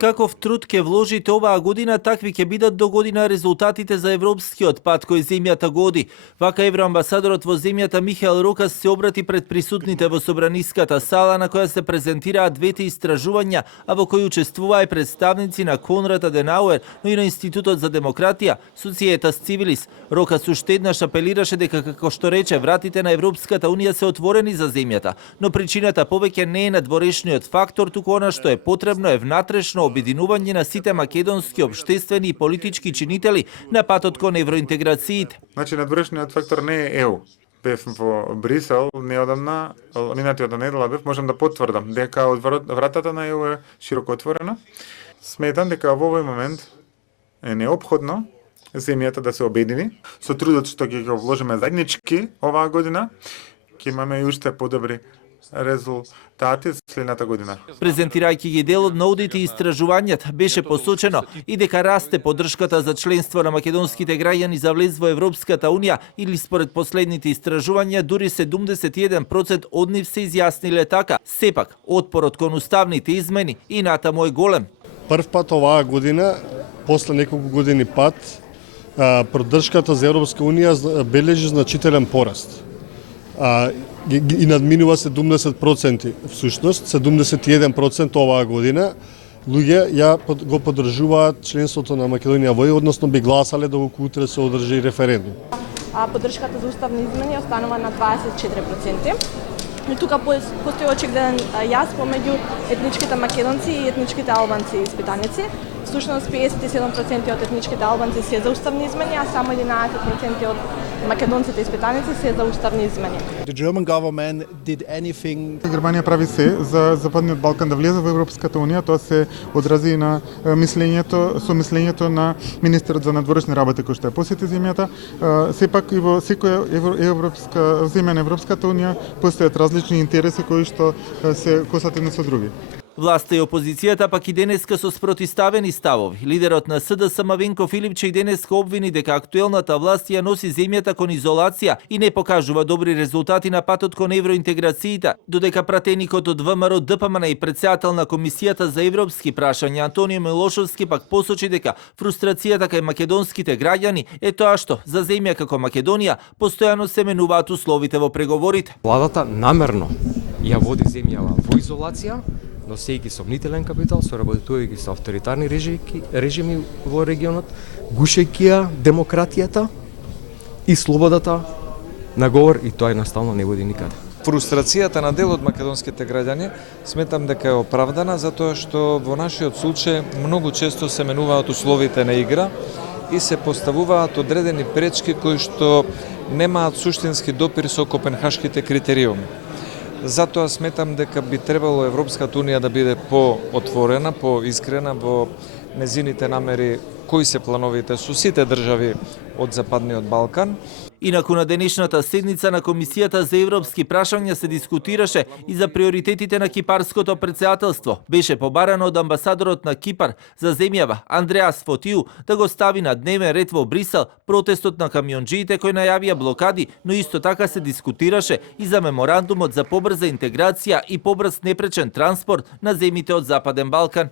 Каков труд ќе вложите оваа година, такви ќе бидат до година резултатите за европскиот пат кој земјата годи. Вака евроамбасадорот во земјата Михаел Рокас се обрати пред присутните во собраниската сала на која се презентираат двете истражувања, а во кој учествуваа и представници на Конрад Аденауер, но и на Институтот за демократија, Societas Civilis. Рокас уште еднаш апелираше дека, како што рече, вратите на Европската унија се отворени за земјата, но причината повеќе не е надворешниот фактор, туку она што е потребно е внатрешно обединување на сите македонски општествени и политички чинители на патот кон евроинтеграциите. Значи, надворешниот фактор не е ЕУ. Бев во Брисел неодамна, минатиот недела бев, можам да потврдам дека вратата на ЕУ е широко отворена. Сметам дека во овој момент е неопходно земјата да се обедини. Со трудот што ќе го вложиме заеднички оваа година, ќе имаме и уште подобри резултати следната година. Презентирајќи ги дел од наудите и истражувањата, беше посочено и дека расте поддршката за членство на македонските граѓани за влез во Европската унија, или според последните истражувања дури 71% од нив се изјасниле така. Сепак, отпорот кон уставните измени и натаму е голем. Прв пат оваа година, после неколку години пат, поддршката за Европска унија бележи значителен пораст. И надминува 70%, всушност 71% оваа година. Луѓе го поддржуваат членството на Македонија во ЕУ, односно би гласале доколку утре се одржи референдум. Поддршката за уставни измени останува на 24%. И тука постои очигледен јаз помеѓу етничките македонци и етничките албанци испитаници. Всушност 57% од етничките албанци се за уставни измени, а само 11% од македонците испитаници се за уставни измени. Германија прави се за Западниот Балкан да влезе во Европската унија, тоа се одрази и на мислењето на министерот за надворешни работи кој што ја посети земјата. Сепак и во секоја европска земја на Европската унија постојат различни интереси кои што се косат едно со други. Власта и опозицијата пак и денеска со спротиставени ставови. Лидерот на СДСМ Венко Филипче и денеска обвини дека актуелната власт ја носи земјата кон изолација и не покажува добри резултати на патот кон евроинтеграциите, додека пратеникот од ВМРО ДПМН и претседател на Комисијата за европски прашања Антонио Милошовски пак посочи дека фрустрацијата кај македонските граѓани е тоа што за земја како Македонија постојано се менуваат условите во преговорите. Владата намерно ја води земјава во изолација, носејќи сомнителен капитал, соработувајќи со авторитарни режими во регионот, гушејќи ја демократијата и слободата на говор, и тоа едноставно не води никаде. Фрустрацијата на дел од македонските граѓани сметам дека е оправдана, затоа што во нашиот случај многу често се менуваат условите на игра и се поставуваат одредени пречки кои што немаат суштински допир со копенхашките критериуми. Затоа сметам дека би требало Европската унија да биде по-отворена, по-искрена во незините намери кои се плановите со сите држави од Западниот Балкан. Инаку на денешната седница на Комисијата за европски прашања се дискутираше и за приоритетите на кипарското претседателство. Беше побарано од амбасадорот на Кипар за земјава Андреас Фотиу да го стави на дневен ред во Брисел протестот на камионџиите кои најавија блокади, но исто така се дискутираше и за меморандумот за побрза интеграција и побрз непречен транспорт на земјите од Западен Балкан.